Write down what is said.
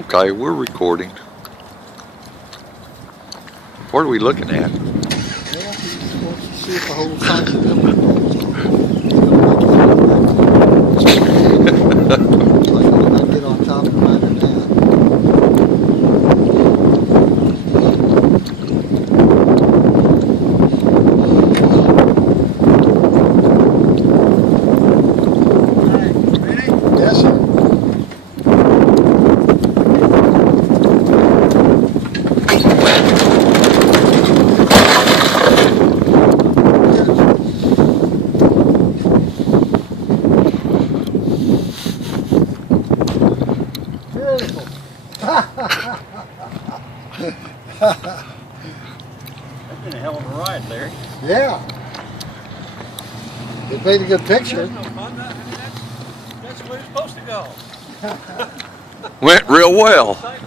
Okay, we're recording. What are we looking at? Well, he wants to see if the whole site's built. Like when I get on top and run it down. Alright, ready? Yes, sir. Beautiful. That's been a hell of a ride, Larry. Yeah. It made a good picture. That's no fun. That's where it's supposed to go. Went real well. Site